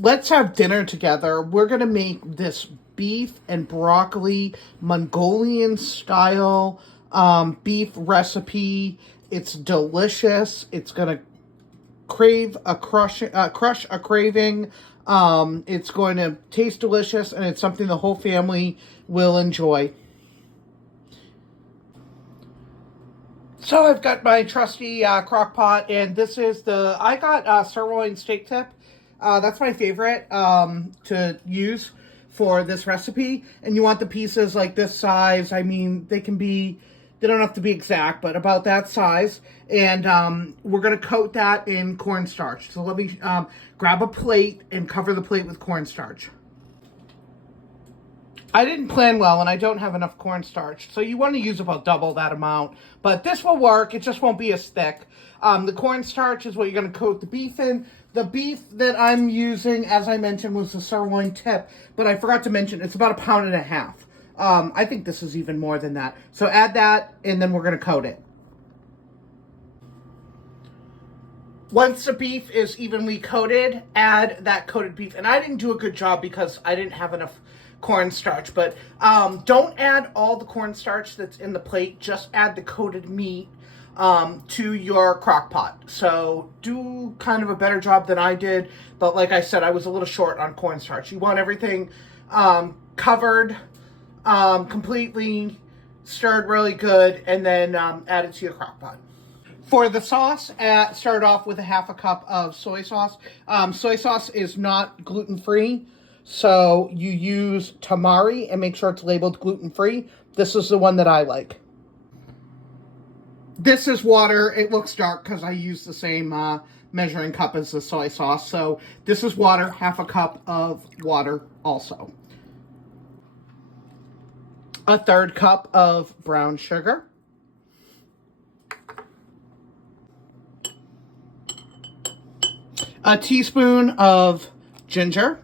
let's have dinner together. We're going to make this beef and broccoli Mongolian style beef recipe. It's delicious. It's going to crush a craving. It's going to taste delicious, and it's something the whole family will enjoy. So I've got my trusty crock pot, and this is I got sirloin steak tip. That's my favorite to use for this recipe. And you want the pieces like this size. I mean, they don't have to be exact, but about that size. And we're going to coat that in cornstarch. So let me grab a plate and cover the plate with cornstarch. I didn't plan well, and I don't have enough cornstarch, so you want to use about double that amount. But this will work. It just won't be as thick. The cornstarch is what you're going to coat the beef in. The beef that I'm using, as I mentioned, was the sirloin tip, but I forgot to mention it's about 1.5 pounds. I think this is even more than that. So add that, and then we're going to coat it. Once the beef is evenly coated, add that coated beef. And I didn't do a good job because I didn't have enough cornstarch, but don't add all the cornstarch that's in the plate. Just add the coated meat to your crock pot. So do kind of a better job than I did, but like I said, I was a little short on cornstarch. You want everything covered, completely stirred really good, and then add it to your crock pot. For the sauce, start off with 1/2 cup of soy sauce. Soy sauce is not gluten-free, so you use tamari and make sure it's labeled gluten-free. This is the one that I like. This is water. It looks dark because I use the same measuring cup as the soy sauce. So this is water, 1/2 cup of water also. 1/3 cup of brown sugar. A teaspoon of ginger.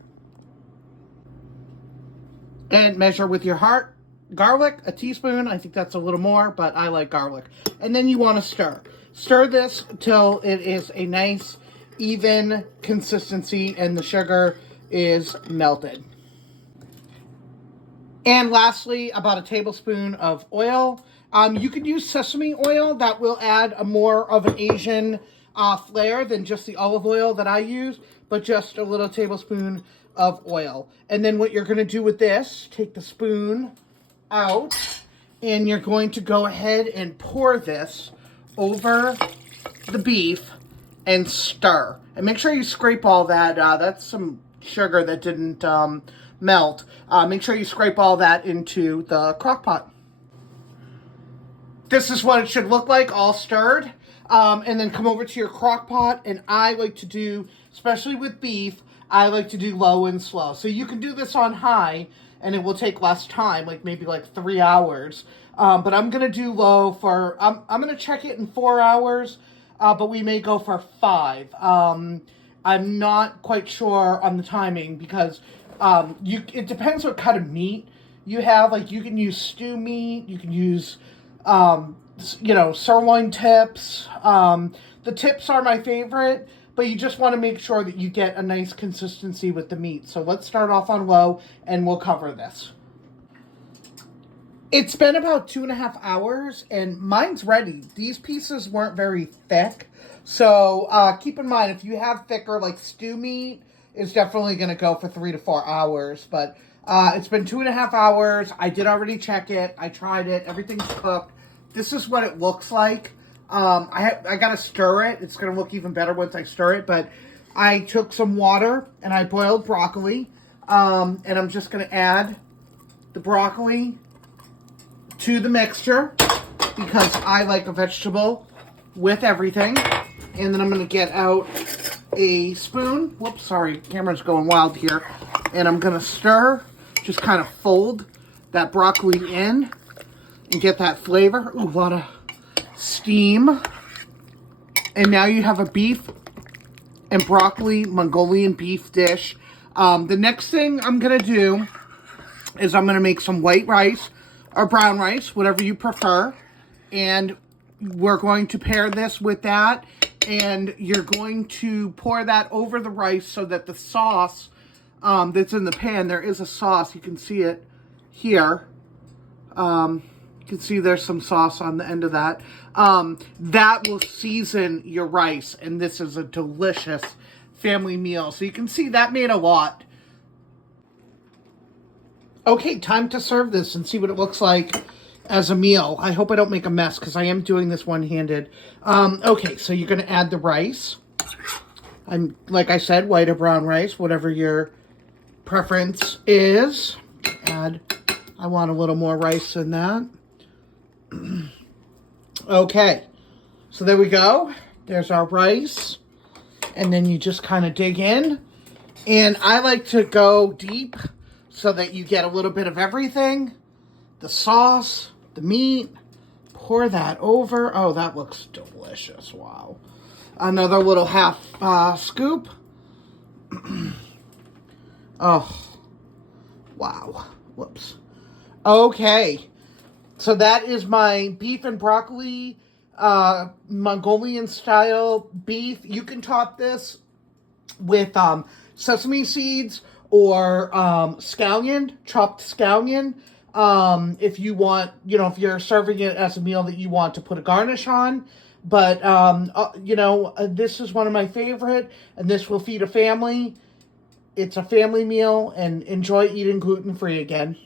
And measure with your heart. Garlic, a teaspoon. I think that's a little more, but I like garlic. And then you want to stir. Stir this till it is a nice, even consistency and the sugar is melted. And lastly, about 1 tablespoon of oil. You could use sesame oil. That will add a more of an Asian flair than just the olive oil that I use, but just a little tablespoon of oil. And then what you're going to do with this, take the spoon out, and you're going to go ahead and pour this over the beef and stir. And make sure you scrape all that. That's some sugar that didn't melt. Make sure you scrape all that into the crock pot. This is what it should look like, all stirred. And then come over to your crock pot, and I like to do, especially with beef, I like to do low and slow. So you can do this on high, and it will take less time, like maybe like 3 hours. But I'm going to do low for, I'm going to check it in 4 hours, but we may go for 5. I'm not quite sure on the timing because it depends what kind of meat you have. Like you can use stew meat, you can use sirloin tips. The tips are my favorite, but you just want to make sure that you get a nice consistency with the meat. So let's start off on low, and we'll cover this. It's been about 2.5 hours, and mine's ready. These pieces weren't very thick, so keep in mind, if you have thicker, like stew meat, it's definitely going to go for 3 to 4 hours, but it's been 2.5 hours. I did already check it. I tried it. Everything's cooked. This is what it looks like. I got to stir it. It's going to look even better once I stir it, but I took some water and I boiled broccoli, and I'm just going to add the broccoli to the mixture because I like a vegetable with everything. And then I'm going to get out a spoon. Whoops, sorry, camera's going wild here. And I'm going to stir, just kind of fold that broccoli in and get that flavor. Ooh, a lot of steam. And now you have a beef and broccoli Mongolian beef dish. The next thing I'm going to do is I'm going to make some white rice or brown rice, whatever you prefer. And we're going to pair this with that. And you're going to pour that over the rice so that the sauce that's in the pan, there is a sauce. You can see it here. You can see there's some sauce on the end of that. That will season your rice. And this is a delicious family meal. So you can see that made a lot. Okay, time to serve this and see what it looks like as a meal. I hope I don't make a mess because I am doing this one-handed. Okay, so you're going to add the rice. Like I said, white or brown rice, whatever your preference is. I want a little more rice than that. Okay, so there we go. There's our rice. And then you just kind of dig in. And I like to go deep so that you get a little bit of everything. The sauce, the meat, pour that over. Oh, that looks delicious. Wow. Another little half scoop. Oh, wow. Whoops. Okay. So that is my beef and broccoli Mongolian style beef. You can top this with sesame seeds or scallion, chopped scallion. If you want, if you're serving it as a meal that you want to put a garnish on. But, this is one of my favorite, and this will feed a family. It's a family meal, and enjoy eating gluten-free again.